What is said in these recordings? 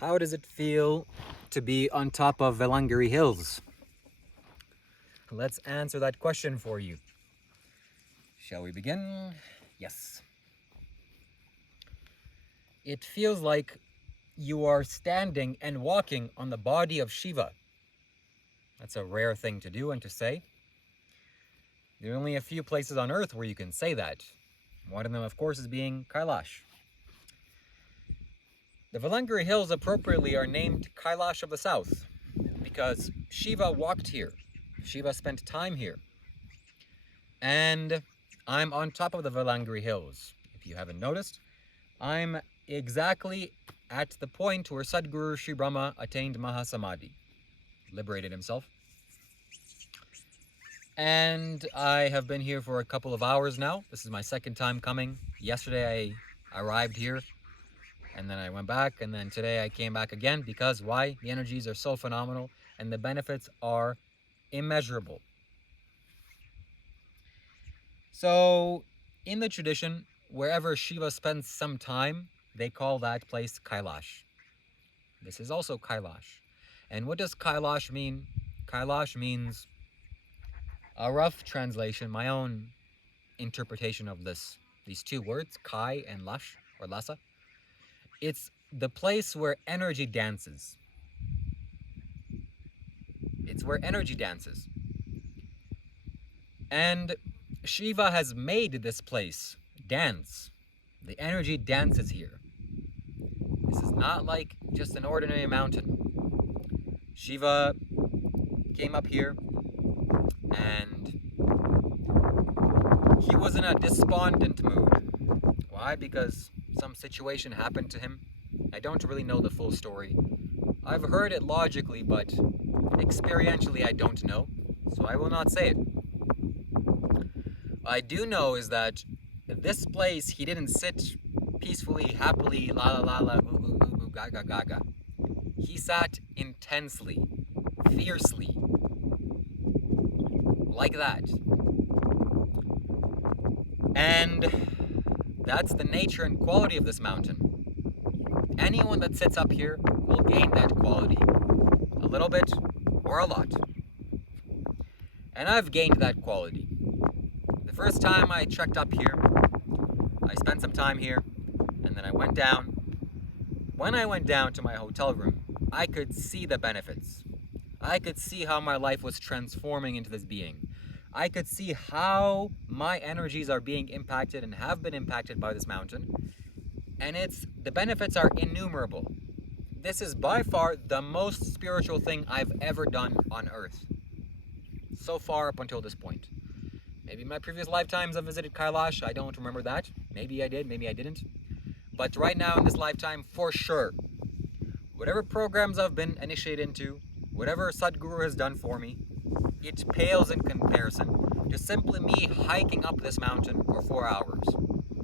How does it feel to be on top of Velliangiri Hills? Let's answer that question for you. Shall we begin? Yes. It feels like you are standing and walking on the body of Shiva. That's a rare thing to do and to say. There are only a few places on earth where you can say that. One of them, of course, is being Kailash. The Velliangiri Hills appropriately are named Kailash of the South because Shiva walked here. Shiva spent time here. And I'm on top of the Velliangiri Hills. If you haven't noticed, I'm exactly at the point where Sadhguru Sri Brahma attained Mahasamadhi, liberated himself. And I have been here for a couple of hours now. This is my second time coming. Yesterday I arrived here, and then I went back, and then today I came back again because why? The energies are so phenomenal and the benefits are immeasurable. So in the tradition, wherever Shiva spends some time, they call that place Kailash. This is also Kailash. And what does Kailash mean? Kailash means, a rough translation, my own interpretation of these two words, Kai and Lash, or Lasa. It's the place where energy dances. It's where energy dances. And Shiva has made this place dance. The energy dances here. This is not like just an ordinary mountain. Shiva came up here and he was in a despondent mood. Why? Because some situation happened to him. I don't really know the full story. I've heard it logically, but experientially I don't know, so I will not say it. What I do know is that this place, he didn't sit peacefully, happily, la la la la, goo goo goo goo, gaga gaga. He sat intensely, fiercely, like that. And that's the nature and quality of this mountain. Anyone that sits up here will gain that quality, a little bit or a lot. And I've gained that quality. The first time I trekked up here, I spent some time here, and then I went down. When I went down to my hotel room, I could see the benefits. I could see how my life was transforming into this being. I could see how my energies are being impacted and have been impacted by this mountain. And the benefits are innumerable. This is by far the most spiritual thing I've ever done on earth. So far up until this point. Maybe in my previous lifetimes I visited Kailash, I don't remember that. Maybe I did, maybe I didn't. But right now in this lifetime, for sure, whatever programs I've been initiated into, whatever Sadhguru has done for me, it pales in comparison to simply me hiking up this mountain for 4 hours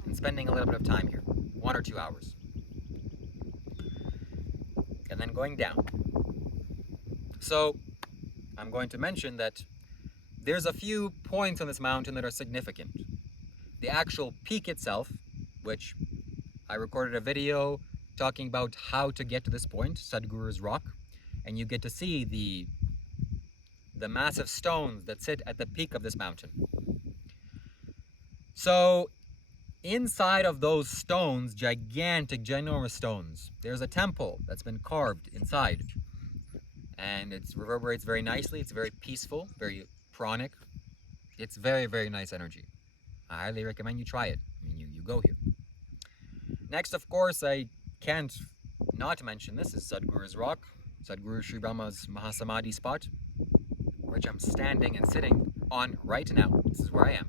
and spending a little bit of time here, 1 or 2 hours. And then going down. So I'm going to mention that there's a few points on this mountain that are significant. The actual peak itself, which I recorded a video talking about how to get to this point, Sadhguru's Rock, and you get to see the massive stones that sit at the peak of this mountain. So inside of those stones, gigantic, ginormous stones, there's a temple that's been carved inside. And it reverberates very nicely. It's very peaceful, very pranic. It's very, very nice energy. I highly recommend you try it. I mean, you go here. Next, of course, I can't not mention this is Sadhguru's Rock, Sadhguru Sri Brahma's Mahasamadhi spot, which I'm standing and sitting on right now. This is where I am.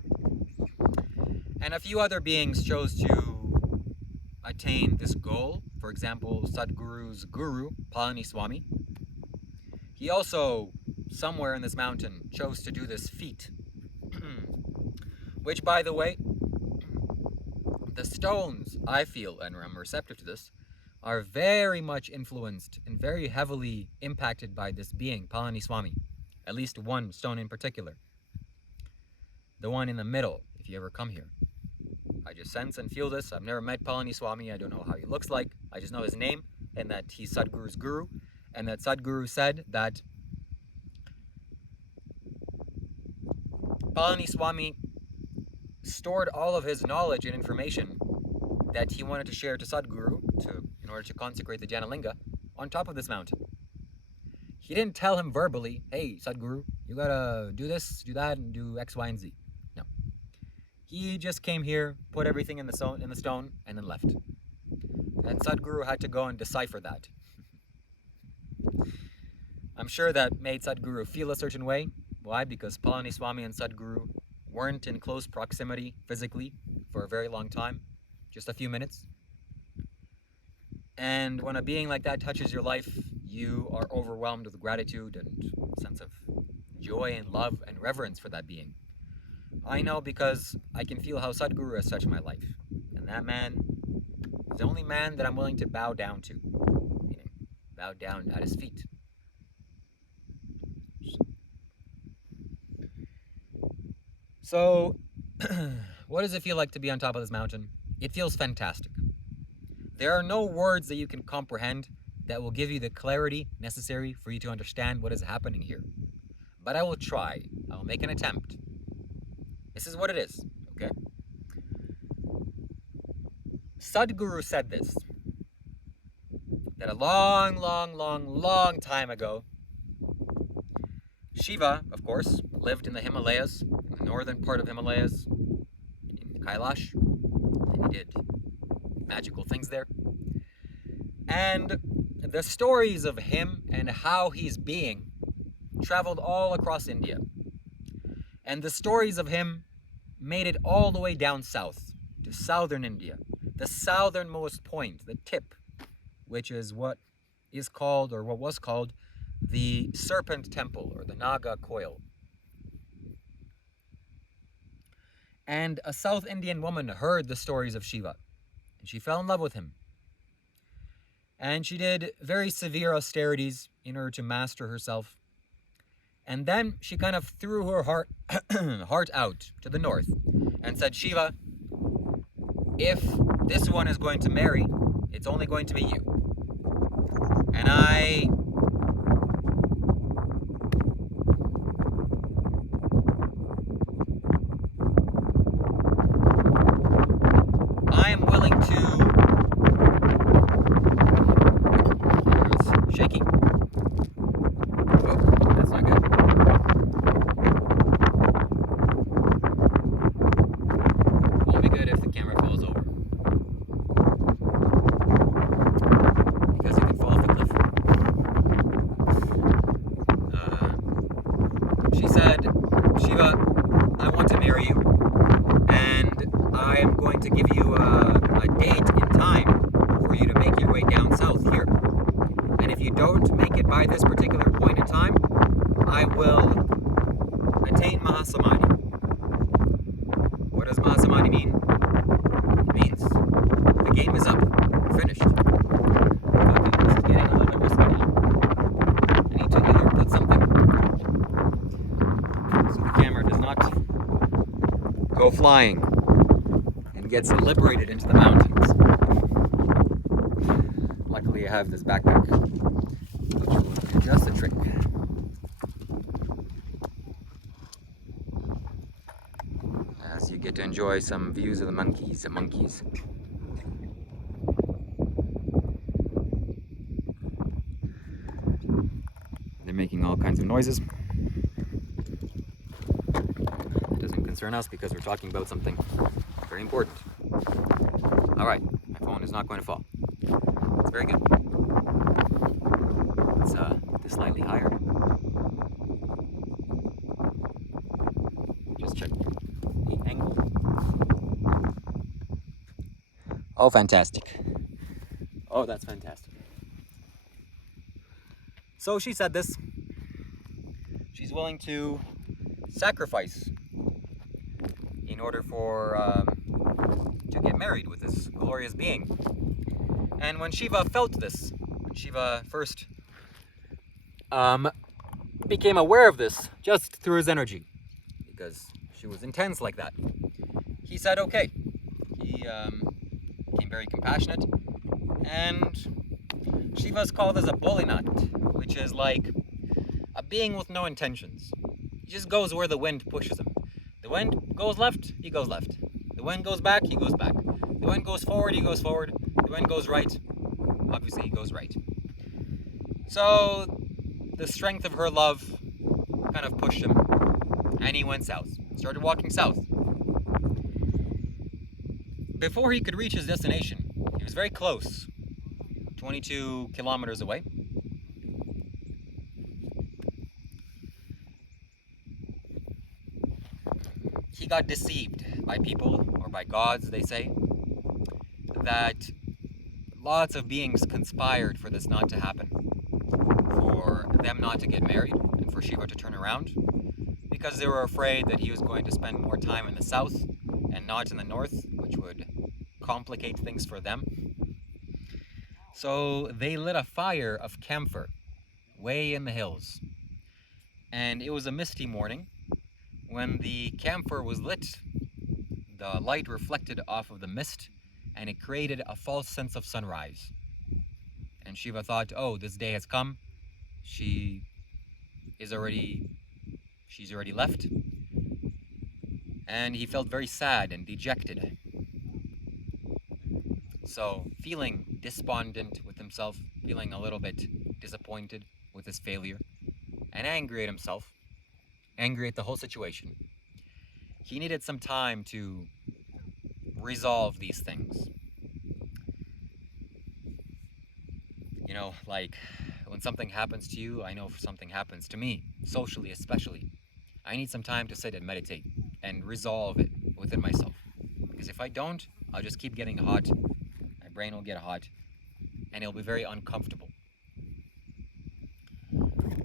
And a few other beings chose to attain this goal. For example, Sadhguru's guru, Palani Swami. He also, somewhere in this mountain, chose to do this feat. Which, by the way, the stones, I feel, and I'm receptive to this, are very much influenced and very heavily impacted by this being, Palani Swami. At least one stone in particular. The one in the middle, if you ever come here. I just sense and feel this. I've never met Palani Swami. I don't know how he looks like. I just know his name and that he's Sadhguru's guru, and that Sadhguru said that Palani Swami stored all of his knowledge and information that he wanted to share to Sadhguru in order to consecrate the Janalinga on top of this mountain. He didn't tell him verbally, hey, Sadhguru, you gotta do this, do that, and do X, Y, and Z. No. He just came here, put everything in the stone, and then left. And Sadhguru had to go and decipher that. I'm sure that made Sadhguru feel a certain way. Why? Because Palani Swami and Sadhguru weren't in close proximity physically for a very long time, just a few minutes. And when a being like that touches your life, you are overwhelmed with gratitude and a sense of joy and love and reverence for that being. I know because I can feel how Sadhguru has touched my life. And that man is the only man that I'm willing to bow down to, meaning bow down at his feet. So, what does it feel like to be on top of this mountain? It feels fantastic. There are no words that you can comprehend that will give you the clarity necessary for you to understand what is happening here. But I will try. I will make an attempt. This is what it is, okay? Sadhguru said this, that a long time ago, Shiva, of course, lived in the Himalayas, in the northern part of Himalayas, in Kailash, and he did magical things there. And the stories of him and how he's being traveled all across India. And the stories of him made it all the way down south to southern India, the southernmost point, the tip, which is what is called, or what was called, the Serpent Temple, or the Naga Coil. And a South Indian woman heard the stories of Shiva, and she fell in love with him. And she did very severe austerities in order to master herself. And then she kind of threw her heart out to the north and said, Shiva, if this one is going to marry, it's only going to be you. And I am willing to... It's shaking. Oh, that's not good. Won't be good if the camera falls over. Because it can fall off the cliff. She said, Shiva, I want to marry you. And I am going to give you a date and time for you to make your way down south here. And if you don't make it by this particular point in time, I will attain Mahasamadhi. What does Mahasamadhi mean? It means the game is up. We're finished. Okay, this is getting a little bit risky now. I need to either put something so the camera does not go flying and gets liberated into the mountains. Luckily I have this backpack, which will do just the trick. As you get to enjoy some views of the monkeys. They're making all kinds of noises. It doesn't concern us because we're talking about something very important. Alright, my phone is not going to fall. It's very good. Let's put this slightly higher. Just check the angle. Oh, fantastic. Oh, that's fantastic. So she said this. She's willing to sacrifice in order for to get married with this glorious being. And when Shiva felt this, when Shiva first became aware of this just through his energy, because she was intense like that, he said okay. He became very compassionate and Shiva's called as a bolinat, which is like a being with no intentions. He just goes where the wind pushes him. The wind goes left, he goes left. The wind goes back, he goes back. The wind goes forward, he goes forward. The wind goes right, obviously he goes right. So the strength of her love kind of pushed him, and he went south. Started walking south. Before he could reach his destination, he was very close, 22 kilometers away. He got deceived by people, or by gods, they say, that lots of beings conspired for this not to happen, for them not to get married, and for Shiva to turn around, because they were afraid that he was going to spend more time in the south and not in the north, which would complicate things for them. So they lit a fire of camphor way in the hills. And it was a misty morning. When the camphor was lit, the light reflected off of the mist, and it created a false sense of sunrise. And Shiva thought, oh, this day has come. She's already left. And he felt very sad and dejected. So, feeling despondent with himself, feeling a little bit disappointed with his failure, and angry at himself, angry at the whole situation, he needed some time to resolve these things. You know, like when something happens to you, I know if something happens to me, socially especially, I need some time to sit and meditate and resolve it within myself. Because if I don't, I'll just keep getting hot, my brain will get hot, and it'll be very uncomfortable.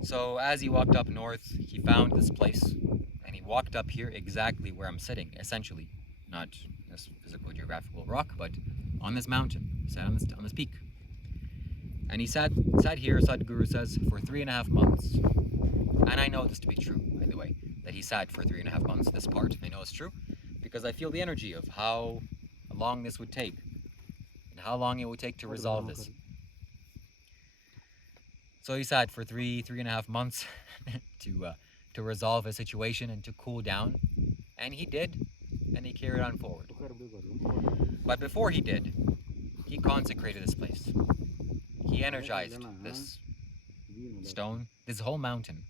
So as he walked up north, he found this place, and he walked up here exactly where I'm sitting, essentially. Not this physical geographical rock, but on this mountain. He sat on this peak. And he sat here, Sadhguru says, for 3.5 months. And I know this to be true, by the way, that he sat for 3.5 months, this part. I know it's true, because I feel the energy of how long this would take, and how long it would take to resolve this. So he sat for 3.5 months to resolve his situation and to cool down. And he did, and he carried on forward. But before he did, he consecrated this place. He energized this stone, this whole mountain.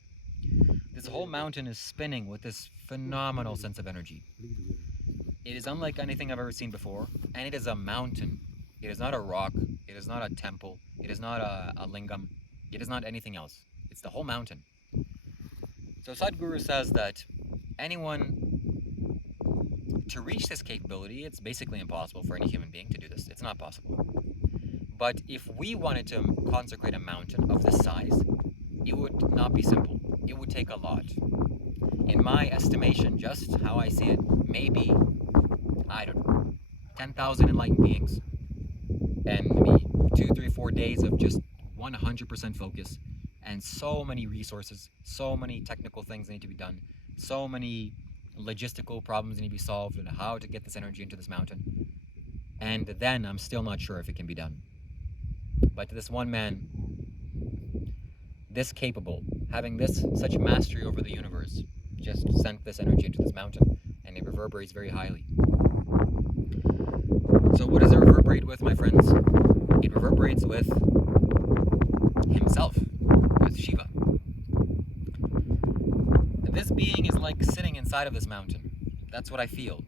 This whole mountain is spinning with this phenomenal sense of energy. It is unlike anything I've ever seen before, and it is a mountain. It is not a rock, it is not a temple, it is not a lingam, it is not anything else. It's the whole mountain. So Sadhguru says that anyone, to reach this capability, it's basically impossible for any human being to do this. It's not possible. But if we wanted to consecrate a mountain of this size, it would not be simple. It would take a lot. In my estimation, just how I see it, maybe, I don't know, 10,000 enlightened beings. And maybe 2, 3, 4 days of just 100% focus, and so many resources, so many technical things need to be done, so many logistical problems need to be solved, and how to get this energy into this mountain. And then I'm still not sure if it can be done. But this one man, this capable, having this such mastery over the universe, just sent this energy into this mountain, and it reverberates very highly. So what does it reverberate with, my friends? It reverberates with himself, with Shiva. This being is like sitting inside of this mountain. That's what I feel.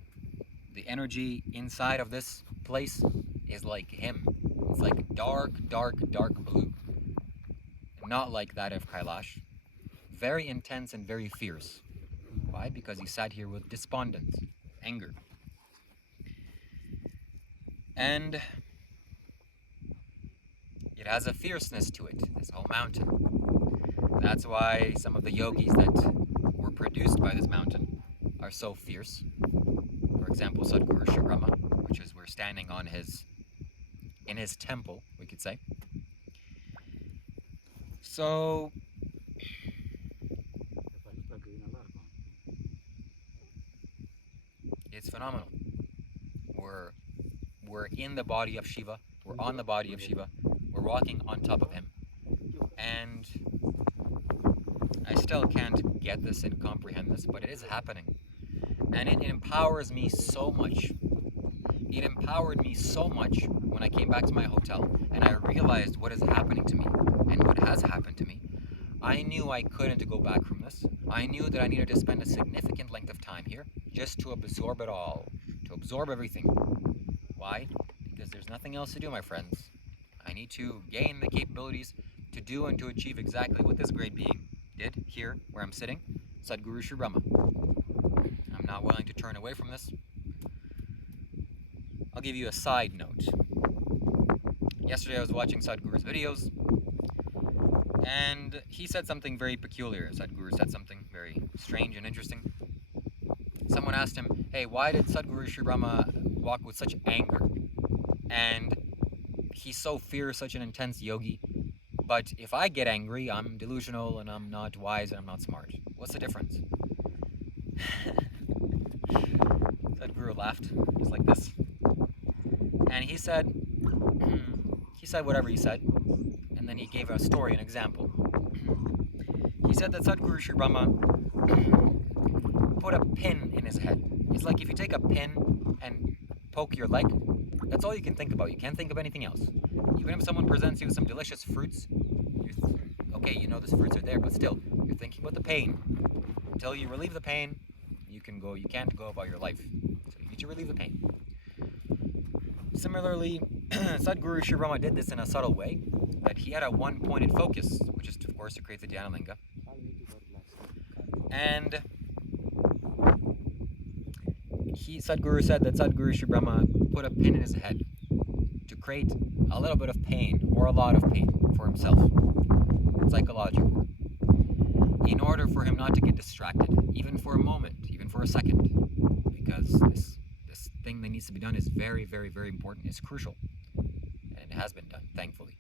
The energy inside of this place is like him. It's like dark, dark, dark blue. Not like that of Kailash. Very intense and very fierce. Why? Because he sat here with despondence, anger. And it has a fierceness to it, this whole mountain. That's why some of the yogis that were produced by this mountain are so fierce. For example, Sadhguru Brahma, which is we're standing on in his temple, we could say. So it's phenomenal. We're in the body of Shiva. We're on the body of Shiva. We're walking on top of him. And I still can't get this and comprehend this, but it is happening. And it empowers me so much. It empowered me so much when I came back to my hotel and I realized what is happening to me and what has happened to me. I knew I couldn't go back from this. I knew that I needed to spend a significant length of time here just to absorb it all, to absorb everything. Why? Because there's nothing else to do, my friends. I need to gain the capabilities to do and to achieve exactly what this great being did here where I'm sitting, Sadhguru Sri Brahma. I'm not willing to turn away from this. I'll give you a side note. Yesterday I was watching Sadhguru's videos, and he said something very peculiar. Sadhguru said something very strange and interesting. Someone asked him, hey, why did Sadhguru Sri Brahma walk with such anger? And he's so fierce, such an intense yogi. But if I get angry, I'm delusional and I'm not wise and I'm not smart. What's the difference? Sadhguru laughed. He's like this. And he said whatever he said. And then he gave a story, an example. He said that Sadhguru Sri Brahma put a pin in his head. It's like if you take a pin and poke your leg, that's all you can think about. You can't think of anything else. Even if someone presents you with some delicious fruits, okay, you know those fruits are there, but still, you're thinking about the pain. Until you relieve the pain, you can't go about your life. So you need to relieve the pain. Similarly, Sadhguru Sri Brahma did this in a subtle way, that he had a one-pointed focus, which is, of course, to create the Dhyanalinga. And Sadhguru said that Sadhguru Sri Brahma put a pin in his head to create a little bit of pain or a lot of pain for himself, psychological, in order for him not to get distracted, even for a moment, even for a second, because this thing that needs to be done is very, very, very important. It's crucial, and it has been done, thankfully.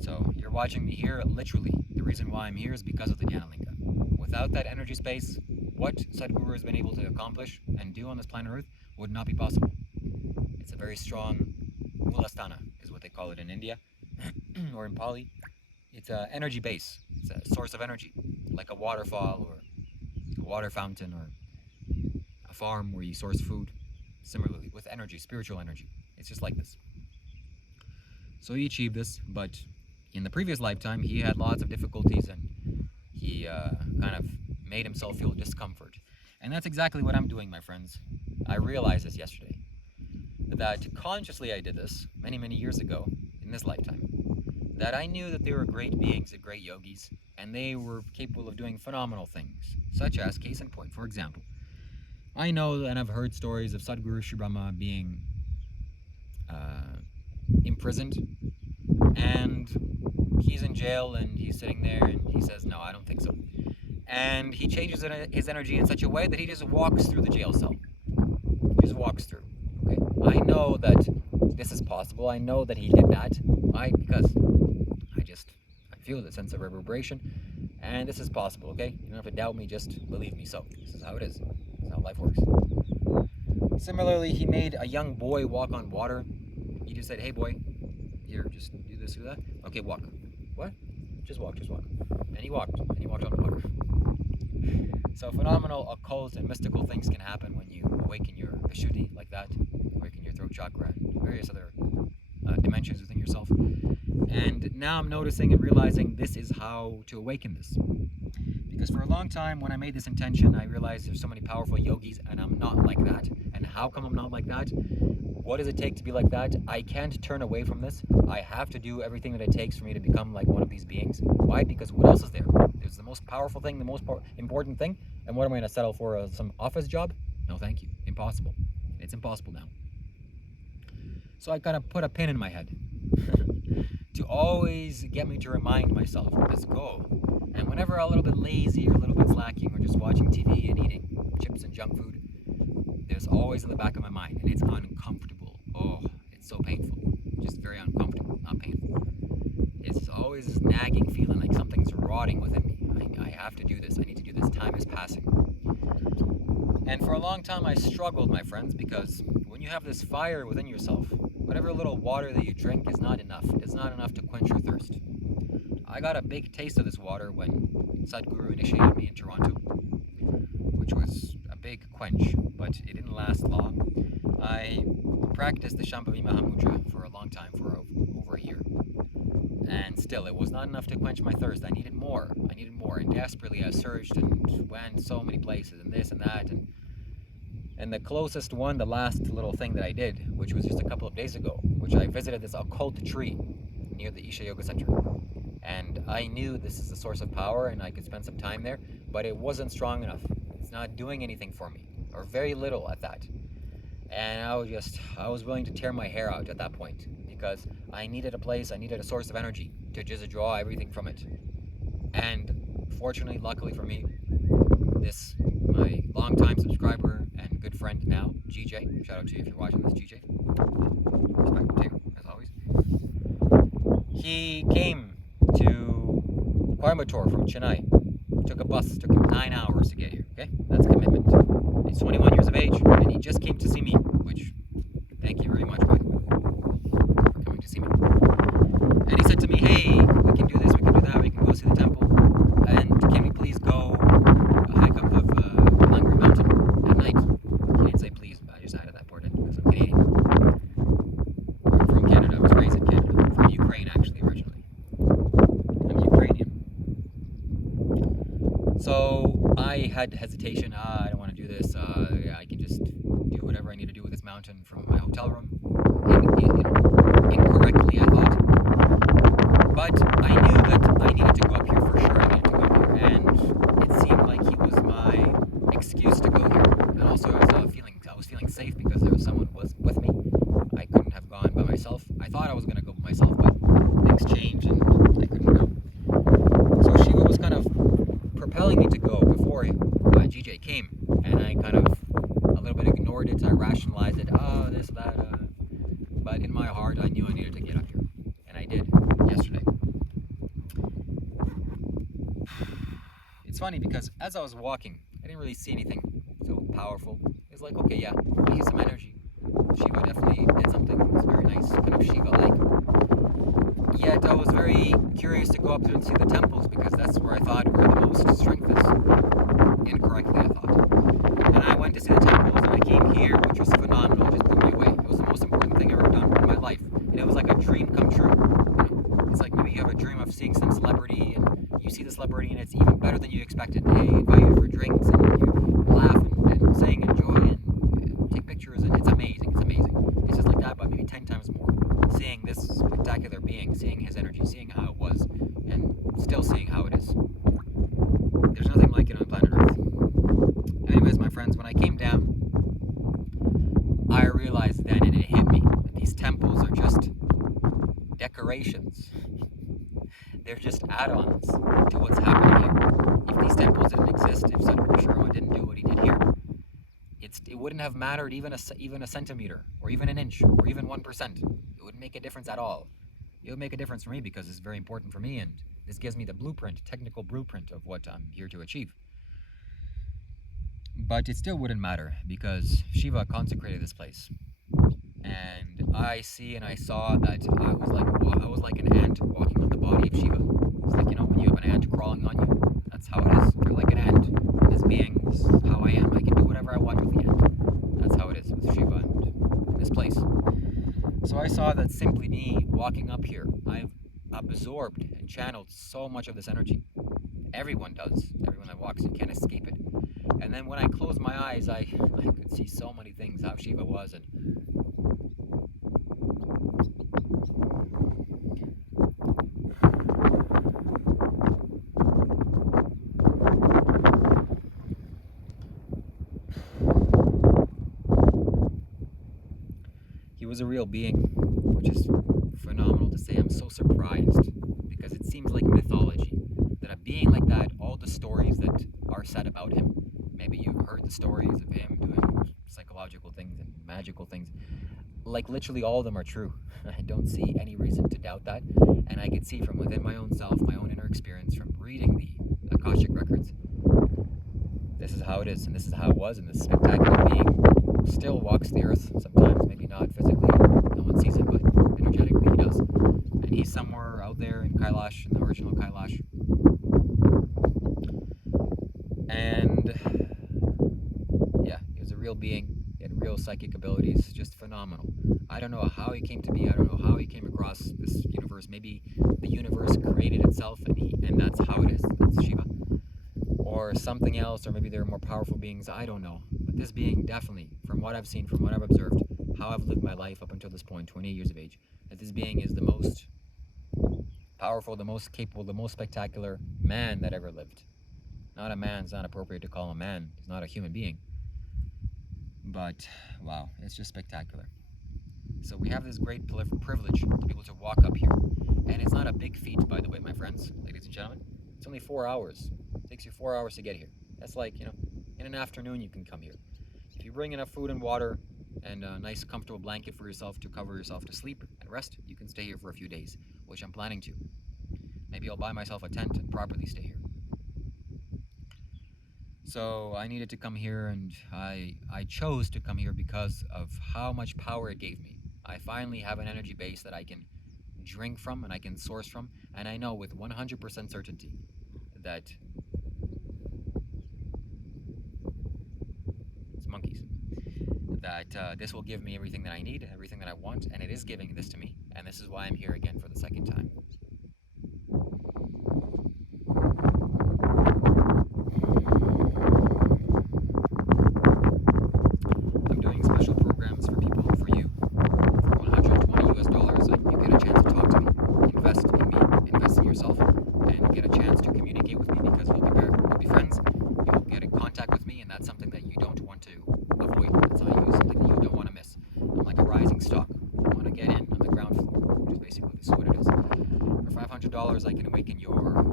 So you're watching me here, literally. The reason why I'm here is because of the Dhyanalinga. Without that energy space, what Sadhguru has been able to accomplish and do on this planet Earth would not be possible. It's a very strong Mulasthana, is what they call it in India, or in Pali. It's an energy base. It's a source of energy, like a waterfall or a water fountain or a farm where you source food. Similarly, with energy, spiritual energy. It's just like this. So he achieved this, but in the previous lifetime, he had lots of difficulties and he kind of made himself feel discomfort. And that's exactly what I'm doing, my friends. I realized this yesterday, that consciously I did this many, many years ago in this lifetime, that I knew that they were great beings and great yogis, and they were capable of doing phenomenal things, such as, case in point, for example, I know and I've heard stories of Sadhguru Sri Brahma being imprisoned, and he's in jail and he's sitting there and he says, no, I don't think so. And he changes his energy in such a way that he just walks through the jail cell. He just walks through. Okay? I know that this is possible. I know that he did that. Why? Because I feel the sense of reverberation, and this is possible, okay? You don't have to doubt me, just believe me. So, this is how it is. This is how life works. Similarly, he made a young boy walk on water. He just said, hey boy, here, just do this, do that. Okay, walk. What? Just walk, just walk. And he walked on the water. So phenomenal occult and mystical things can happen when you awaken your Vishuddhi like that, awaken your throat chakra and various other dimensions within yourself. And now I'm noticing and realizing this is how to awaken this. Because for a long time, when I made this intention, I realized there's so many powerful yogis and I'm not like that. And how come I'm not like that? What does it take to be like that? I can't turn away from this. I have to do everything that it takes for me to become like one of these beings. Why? Because what else is there? There's the most powerful thing, the most important thing. And what am I going to settle for? Some office job? No, thank you. Impossible. It's impossible now. So I kind of put a pin in my head to always get me to remind myself of this goal. And whenever I'm a little bit lazy or a little bit slacking or just watching TV and eating chips and junk food, there's always in the back of my mind, and it's uncomfortable. Oh, it's so painful. Just very uncomfortable, not painful. It's always this nagging feeling like something's rotting within me. I have to do this. I need to do this. Time is passing. And for a long time, I struggled, my friends, because when you have this fire within yourself, whatever little water that you drink is not enough. It is not enough to quench your thirst. I got a big taste of this water when Sadhguru initiated me in Toronto, which was a big quench, but it didn't last long. I practiced the Shambhavi Mahamudra for a long time, for over a year. And still, it was not enough to quench my thirst. I needed more. And desperately I searched and went so many places and this and that. And the closest one, the last little thing that I did, which was just a couple of days ago, which I visited this occult tree near the Isha Yoga Center. And I knew this is the source of power and I could spend some time there, but it wasn't strong enough. It's not doing anything for me, or very little at that. And I was willing to tear my hair out at that point, because I needed a place, I needed a source of energy to just draw everything from it. And fortunately, luckily for me, my longtime subscriber and good friend now, GJ, shout out to you if you're watching this, GJ, respect to you, as always, he came to Coimbatore from Chennai, took a bus, took him 9 hours to get here, okay? That's commitment. He's 21 years of age, and he just came to see me, which, thank you very much, by the way, for coming to see me. And he said to me, hey, we can do this, we can do that, we can go see the temple, and can we please go a hike up of Velliangiri mountain at night? He didn't say please, but I just added that part in because I'm Canadian. I'm from Canada, I was raised in Canada. I'm from Ukraine, actually, originally. I'm Ukrainian. So I had hesitation, I don't want to do this, I can just do whatever I need to do with this mountain from my hotel room. Incorrectly, I thought. But I knew that I needed to go up here for sure. I needed to go up here, and it seemed like he was my excuse to go here. And also, I was feeling safe because there was someone was with me. I couldn't have gone by myself. I thought I was going to go by myself, but things changed and I couldn't go. So Shiva was kind of propelling me to go before GJ came, and I kind of a little bit ignored it. I rationalized it. Oh, this, that. But in my heart, I knew I needed to get up here, and I did yesterday. It's funny because as I was walking, I didn't really see anything so powerful. It was like, okay, yeah, I use some energy. Shiva definitely did something. It was very nice, kind of Shiva-like. Yet I was very curious to go up there and see the temples because that's where I thought where the most strength is. Incorrectly, I thought. And I went to see the temples, and I came here, which was phenomenal. It just blew me away. It was the most important thing I've ever done in my life. And it was like a dream come true. It's like maybe you have a dream of seeing some celebrity, and you see the celebrity, and it's even better than you expected. They invite you for drinks, and you laugh and sing, enjoy, and take pictures, and it's amazing. It's amazing. It's just like that, but maybe 10 times more. Seeing this spectacular being, seeing his energy, seeing how it was, and still seeing how it is. There's nothing like it on planet Earth. Anyways, my friends, when I came down, I realized then, and it hit me, that these temples are just decorations. They're just add-ons to what's happening here. If these temples didn't exist, if Sadhguru Sharma didn't do what he did here, it wouldn't have mattered even a centimeter, or even an inch, or even 1%. It wouldn't make a difference at all. It would make a difference for me because it's very important for me, and this gives me the blueprint, technical blueprint of what I'm here to achieve. But it still wouldn't matter because Shiva consecrated this place. And I saw that I was like an ant walking on the body of Shiva. It's like, when you have an ant crawling on you, that's how it is. You're like an ant. This being is how I am. I can do whatever I want with the ant. That's how it is with Shiva and this place. So I saw that simply me walking up here, I've absorbed and channeled so much of this energy. Everyone does. Everyone that walks, you can't escape it. And then when I closed my eyes, I could see so many things, how Shiva was, and he was a real being, which is phenomenal to say. I'm so surprised because it seems like mythology that a being like that, all the stories that are said about him, maybe you've heard the stories of him doing psychological things and magical things, like literally all of them are true. I don't see any reason to doubt that, and I can see from within my own self, my own inner experience from reading the Akashic records, this is how it is, and this is how it was, and this spectacular being still walks the earth sometimes, maybe not physically, no one sees it, Kailash, in the original Kailash. And yeah, he was a real being. He had real psychic abilities, just phenomenal. I don't know how he came to be. I don't know how he came across this universe. Maybe the universe created itself, and that's how it is. That's Shiva. Or something else, or maybe there are more powerful beings. I don't know. But this being, definitely, from what I've seen, from what I've observed, how I've lived my life up until this point, 28 years of age, that this being is the most powerful, the most capable, the most spectacular man that ever lived. Not a man. It's not appropriate to call him a man. He's not a human being. But, wow, it's just spectacular. So we have this great privilege to be able to walk up here. And it's not a big feat, by the way, my friends, ladies and gentlemen. It's only 4 hours. It takes you 4 hours to get here. That's like, in an afternoon you can come here. If you bring enough food and water and a nice comfortable blanket for yourself to cover yourself to sleep and rest, you can stay here for a few days, which I'm planning to. Maybe I'll buy myself a tent and properly stay here. So I needed to come here, and I chose to come here because of how much power it gave me. I finally have an energy base that I can drink from and I can source from, and I know with 100% certainty that it's monkeys, that this will give me everything that I need, everything that I want, and it is giving this to me, and this is why I'm here again for the second time. I'm doing special programs for people, for you, for $120 and you get a chance to talk to me, invest in me, invest in yourself, and get a chance to communicate with me, because we'll be friends. You'll get in contact with me, and that's something that you don't want to avoid. That's how you something that you don't want to miss. I'm like a rising stock. You want to get in on the ground floor, which is basically this is what it is. For $500, I can awaken your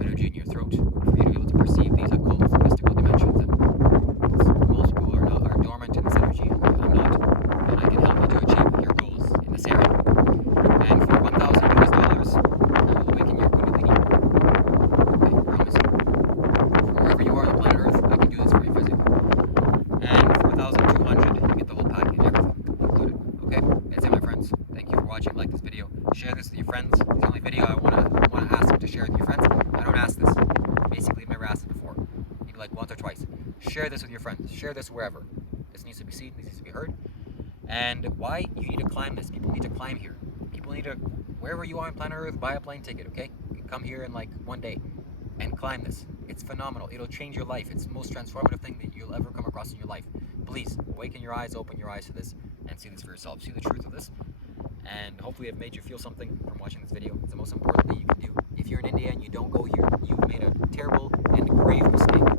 energy in your throat for you to be able to perceive these occult, mystical dimensions. And most people are dormant in this energy, and I'm not. And I can help you to achieve your goals in this area. And for $1,000, I will awaken your Kundalini. Okay, I promise you. From wherever you are on the planet Earth, I can do this for you physically. And for $1,200, you get the whole package, everything included. Okay, that's it, my friends. Thank you for watching. Like this video. Share this with your friends. It's the only video I want to ask you to share with your friends. I don't ask this. Basically, I've never asked it before. Maybe like once or twice. Share this with your friends. Share this wherever. This needs to be seen. This needs to be heard. And why? You need to climb this. People need to climb here. People need to, wherever you are on planet Earth, buy a plane ticket, okay? You can come here in like one day and climb this. It's phenomenal. It'll change your life. It's the most transformative thing that you'll ever come across in your life. Please, awaken your eyes, open your eyes to this, and see this for yourself. See the truth of this. And hopefully I've made you feel something from watching this video. It's the most important thing you can do. If you're in India and you don't go here, you've made a terrible and grave mistake.